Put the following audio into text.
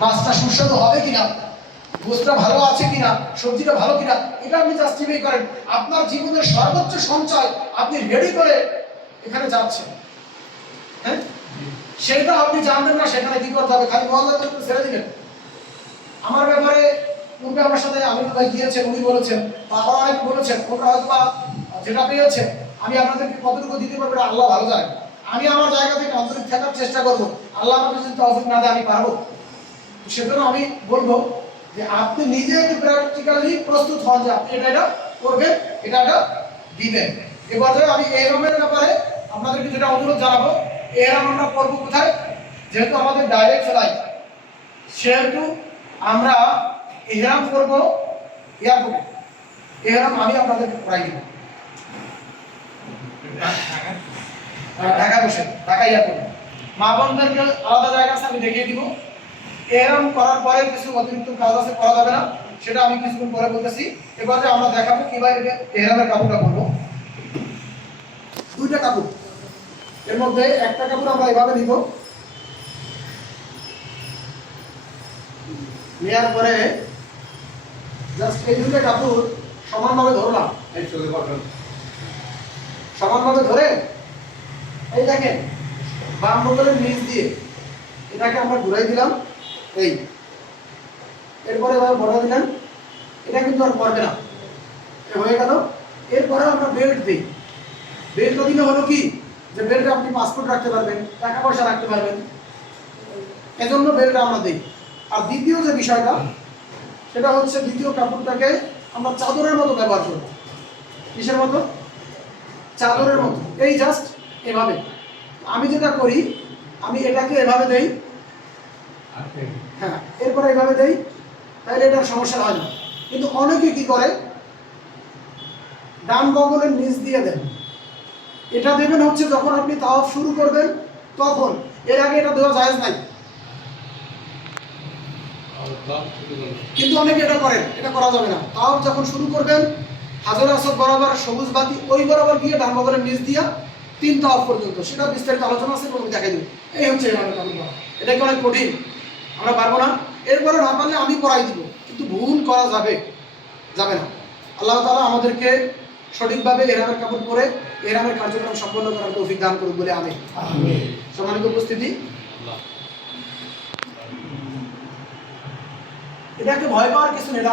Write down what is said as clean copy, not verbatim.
মাছটা সুস্বাদু হবে কিনা, গোশতটা ভালো আছে কিনা, সবজিটা ভালো কিনা, এটা আপনি জাস্টিফাই করেন। আপনার জীবনের সর্বোচ্চ সঞ্চয় আপনি রেডি করে এখানে যাচ্ছেন, হ্যাঁ, সেটা আপনি জানবেন না সেখানে কি করতে হবে, খালি মহল্লা করে ছেড়ে দিবেন। আমার ব্যাপারে পূর্বে আমার সাথে আমির ভাই গিয়েছেন, উনি বলেছেন, বাবা অনেক বলেছেন, ওরা হয়তো যেটা পেয়েছে আমি আপনাদেরকে কতটুকু দিতে পারবো আল্লাহ ভালো জানে। আমি আমার জায়গা থেকে আন্তরিক থাকার চেষ্টা করব, আল্লাহ আমাকে যদি তৌফিক না দেয় আমি পারবো। সেজন্য আমি বলবো যে আপনি নিজে একটু প্র্যাকটিক্যালি প্রস্তুত হন যে আপনি এটা করবেন, এটা দিবেন। এবার আমি এহরামের ব্যাপারে আপনাদেরকে যেটা অনুরোধ জানাবো, এহরাম আমরা করবো কোথায়? যেহেতু আমাদের ডাইরেক্ট ফ্লাইট, সেহেতু আমরা এহরাম করব এয়ারপোর্টে। এহরাম আমি আপনাদেরকে করাই দিব ঢাকা বসে, ঢাকা এয়ারপোর্টে। মা বোনদেরকে আলাদা জায়গা আছে, আমি দেখিয়ে দিব। এহরাম করার পরে কিছু অতিরিক্ত কাজ আছে, করা যাবে না, সেটা আমি কিছুক্ষণ পরে বলতেছি। এবার যে আমরা দেখাবো কিভাবে এহরামের কাপড়টা পরবো। দুইটা কাপড়, এর মধ্যে একটা কাপড় আমরা এভাবে নিব, নেওয়ার পরে জাস্ট এই দুটো কাপড় সমানভাবে ধরলাম, সমানভাবে ধরে এই দেখেন বাম বোতলের নিচ দিয়ে এটাকে আমরা ঘুরাই দিলাম, এই এরপরে এভাবে বড় দিলাম, এটা কিন্তু আর পড়বে না, হয়ে গেল। এরপরে আমরা বেল্ট দিই। বেল্ট দিলে হলো কি, যে বেল্টে আপনি পাসপোর্ট রাখতে পারবেন, টাকা পয়সা রাখতে পারবেন, এজন্য বেল্ট আমরা দিই। আর দ্বিতীয় যে বিষয়টা, সেটা হচ্ছে দ্বিতীয় কাপড়টাকে আমরা চাদরের মতো ব্যবহার করব। কিসের মতো? চাদরের মতো। এই জাস্ট এভাবে আমি যেটা করি, আমি এটাকে এভাবে দেই, হ্যাঁ, এরপরে এভাবে দেই, তাহলে এটার সমস্যা হয় না। কিন্তু অনেকে কি করে, ডান বগলের নিচ দিয়ে দেন। এটা দেবেন হচ্ছে যখন আপনি তাওয়াফ শুরু করবেন তখন, এর আগে এটা দেওয়া জায়েজ নাই। কিন্তু অনেকে এটা করেন, এটা করা যাবে না। তাওয়াফ যখন শুরু করবেন, হাজর আসদ বরাবর সবুজ বাতি ওই বরাবর গিয়ে ডান বগলের নিচ দিয়া 3 তাওয়াফ পর্যন্ত, সেটা বিস্তারিত আলোচনা আছে, আমি দেখাই দেব। এই হচ্ছে এটা কি অনেক কঠিন, আমরা পারবো না। এরপরে না পারলে আমি পড়াই দিব, কিন্তু ভুল করা যাবে না। আল্লাহ তাআলা আমাদেরকে সঠিকভাবে এহরামের কাপড় পরে এহরামের কার্যক্রম সম্পন্ন করার তৌফিক দান করুন বলে আমিন। সম্মানিত উপস্থিতি, এটাকে ভয় পাওয়ার কিছু নেই।